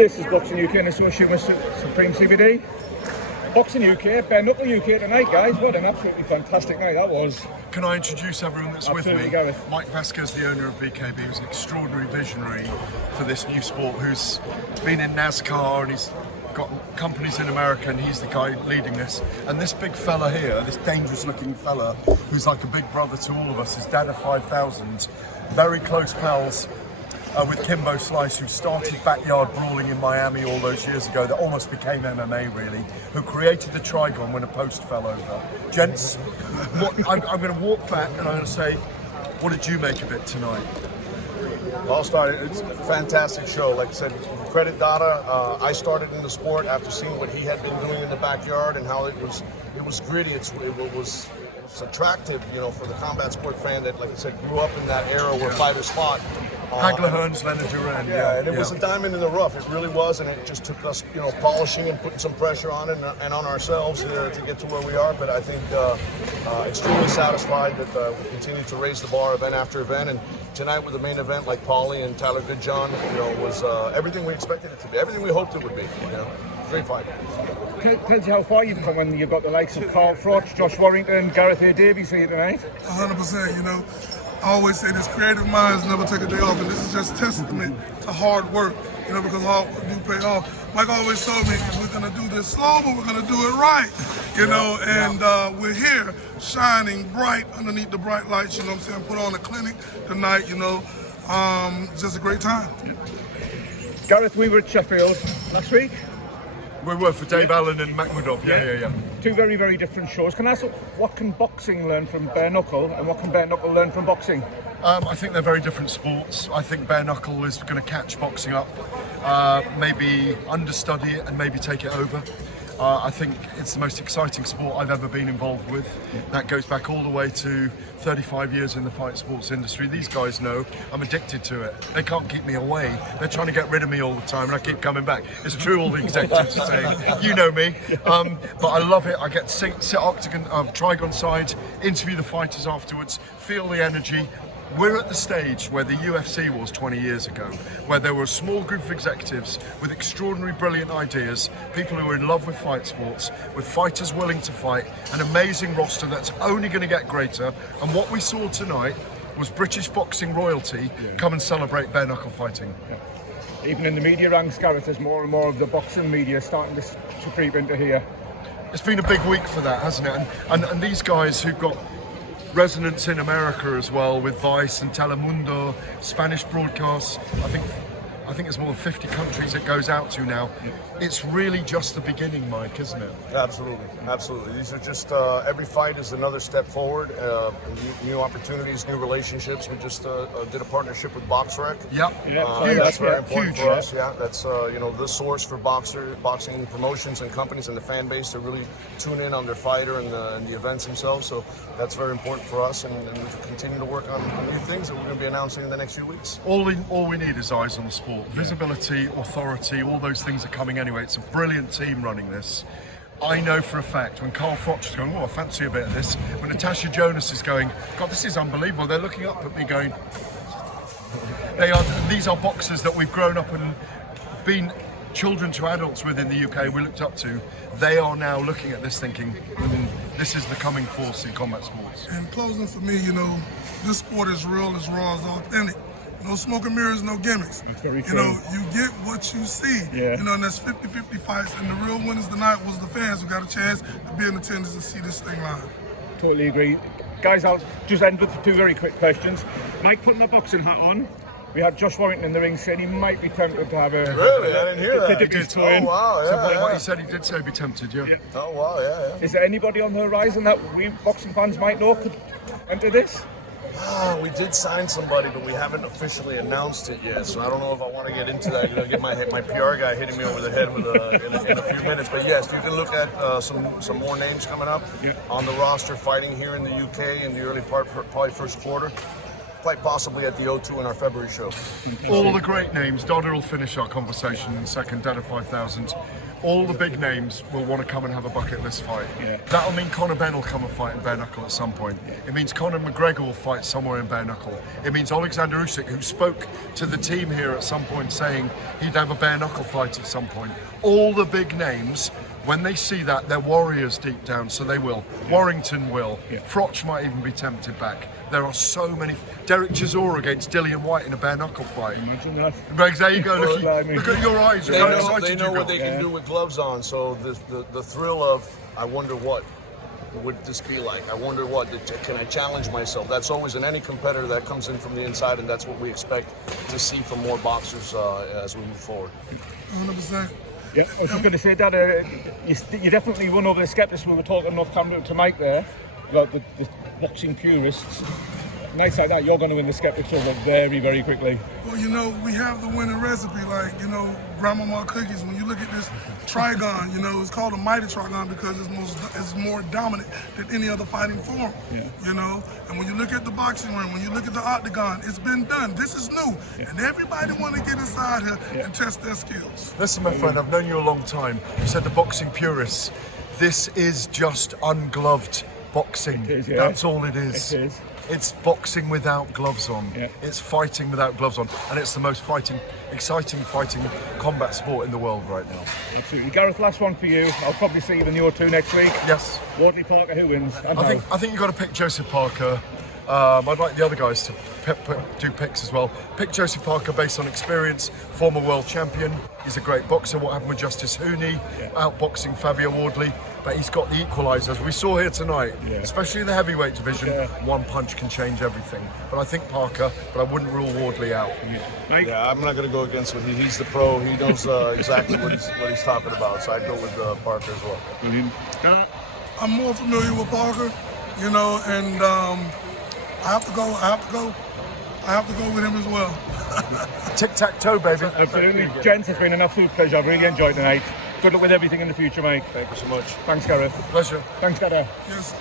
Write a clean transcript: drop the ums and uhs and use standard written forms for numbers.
This is Boxing UK in association with Supreme CBD. Boxing UK, Bareknuckle UK tonight, guys. What an absolutely fantastic night that was. Can I introduce everyone that's Absolutely, with me? Gareth. Mike Vasquez, the owner of BKB, who's an extraordinary visionary for this new sport, who's been in NASCAR and he's got companies in America, and he's the guy leading this. And this big fella here, this dangerous looking fella, who's like a big brother to all of us, is Dad of 5,000, very close pals with Kimbo Slice, who started backyard brawling in Miami all those years ago, that almost became MMA really, who created the Trigon when a post fell over. Gents, I'm going to walk back and I'm going to say, what did you make of it tonight? I'll start. It's a fantastic show. Like I said, credit Dada. I started in the sport after seeing what he had been doing in the backyard and how it was gritty. It was attractive, you know, for the combat sport fan that, like I said, grew up in that era where fighters fought. Hagler, Hearns, Leonard Duran. Yeah, and it was a diamond in the rough. It really was, and it just took us, you know, polishing and putting some pressure on it and on ourselves to get to where we are. But I think extremely satisfied that we continue to raise the bar event after event. And tonight with the main event, like Paulie and Tyler Goodjohn, you know, was everything we expected it to be, everything we hoped it would be. You know, great fight. Tells you how far you've come when you've got the likes of Froch, Josh Warrington, Gareth A Davies here tonight. 100%, you know. I always say this, creative minds never take a day off, and this is just testament to hard work, you know, because hard work do pay off. Mike always told me, we're going to do this slow, but we're going to do it right, you know, and we're here shining bright underneath the bright lights, you know what I'm saying, put on a clinic tonight, you know, just a great time. Gareth, we were at Sheffield last week. We were for Dave Allen and Makhmudov, yeah. Two very, very different shows. Can I ask, what can boxing learn from Bareknuckle, and what can Bareknuckle learn from boxing? I think they're very different sports. I think Bareknuckle is going to catch boxing up, maybe understudy it and maybe take it over. I think it's the most exciting sport I've ever been involved with. That goes back all the way to 35 years in the fight sports industry. These guys know I'm addicted to it. They can't keep me away. They're trying to get rid of me all the time, and I keep coming back. It's true, all the executives are saying, you know me. But I love it. I get to sit octagon, Trigon side, interview the fighters afterwards, feel the energy. We're at the stage where the UFC was 20 years ago, where there were a small group of executives with extraordinary, brilliant ideas, people who were in love with fight sports, with fighters willing to fight, an amazing roster that's only going to get greater. And what we saw tonight was British boxing royalty come and celebrate bare-knuckle fighting. Yeah. Even in the media ranks, Gareth, there's more and more of the boxing media starting to creep into here. It's been a big week for that, hasn't it? And these guys who've got resonance in America as well, with Vice and Telemundo, Spanish broadcasts. I think it's more than 50 countries it goes out to now. It's really just the beginning, Mike, isn't it? Absolutely. These are just, every fight is another step forward, new opportunities, new relationships. We just did a partnership with BoxRec. That's very important for us. Yeah, that's, you know, the source for boxing promotions and companies and the fan base to really tune in on their fighter and the events themselves. So that's very important for us, and we continue to work on new things that we're going to be announcing in the next few weeks. All we need is eyes on the sport. Visibility, authority, all those things are coming anyway. It's a brilliant team running this. I know for a fact when Carl Froch is going, oh, I fancy a bit of this. When Natasha Jonas is going, God, this is unbelievable. They're looking up at me going, these are boxers that we've grown up and been children to adults with in the UK, we looked up to. They are now looking at this thinking, this is the coming force in combat sports. And closing for me, you know, this sport is real, as raw, as authentic. No smoke and mirrors, no gimmicks. That's very true. You know, you get what you see. Yeah. You know, and that's 50-50 fights. And the real winners tonight was the fans who got a chance to be in attendance and see this thing live. Totally agree. Guys, I'll just end with two very quick questions. Mike putting a boxing hat on. We had Josh Warrington in the ring saying he might be tempted to have a... Really? I didn't hear that. Dip his toe in. Oh, wow, yeah. What he said, he did say he'd be tempted, yeah. Oh, wow, yeah. Is there anybody on the horizon that we boxing fans might know could enter this? We did sign somebody, but we haven't officially announced it yet. So I don't know if I want to get into that. You know, get my PR guy hitting me over the head with in a few minutes. But yes, you can look at some more names coming up on the roster, fighting here in the UK in the early part, probably first quarter. Quite possibly at the O2 in our February show. All the great names. Dodder will finish our conversation in a second. Dad of 5,000. all the big names will want to come and have a bucket list fight. Yeah. That'll mean Conor Benn will come and fight in Bareknuckle at some point. It means Conor McGregor will fight somewhere in Bareknuckle. It means Alexander Usyk, who spoke to the team here at some point saying he'd have a Bareknuckle fight at some point. All the big names, when they see that, they're warriors deep down, so they will. Warrington will. Froch might even be tempted back. There are so many. Derek Chisora against Whyte in a bare-knuckle fight. Imagine that. Briggs, there you go. Look at your eyes. They know what they can do with gloves on. So the thrill of, I wonder what would this be like? I wonder what, can I challenge myself? That's always in any competitor that comes in from the inside, and that's what we expect to see from more boxers as we move forward. 100%. Yeah, I was just going to say that you definitely won over the skeptics. We were talking off camera to Mike there about the boxing purists. Nights like that, you're going to win the skeptics over very, very quickly. Well, you know, we have the winning recipe, like, you know, grandmama cookies. When you look at this trigon, you know, it's called a mighty trigon because it's more dominant than any other fighting form. Yeah. You know, and when you look at the boxing ring, when you look at the octagon, it's been done. This is new, and everybody want to get inside here and test their skills. Listen, my friend, I've known you a long time. You said the boxing purists. This is just ungloved boxing. It is, That's all it is. It is. It's boxing without gloves on. Yeah. It's fighting without gloves on, and it's the most exciting fighting combat sport in the world right now. Absolutely. Gareth, last one for you. I'll probably see you in your two next week. Yes. Wardley Parker, who wins? I think you've got to pick Joseph Parker. I'd like the other guys to do picks as well. Pick Joseph Parker based on experience, former world champion. He's a great boxer. What happened with Justice Hooney, outboxing Fabio Wardley, but he's got the equalisers. We saw here tonight, especially in the heavyweight division, one punch can change everything. But I think Parker, but I wouldn't rule Wardley out. Yeah, I'm not going to go against what he's the pro. He knows exactly what he's talking about. So I'd go with Parker as well. Brilliant. I'm more familiar with Parker, you know, and I have to go with him as well. Tic-tac-toe, baby. Absolutely. Gents, it's been an absolute pleasure. I've really enjoyed tonight. Good luck with everything in the future, Mike. Thank you so much. Thanks, Gareth. Pleasure. Thanks, Gareth. Yes.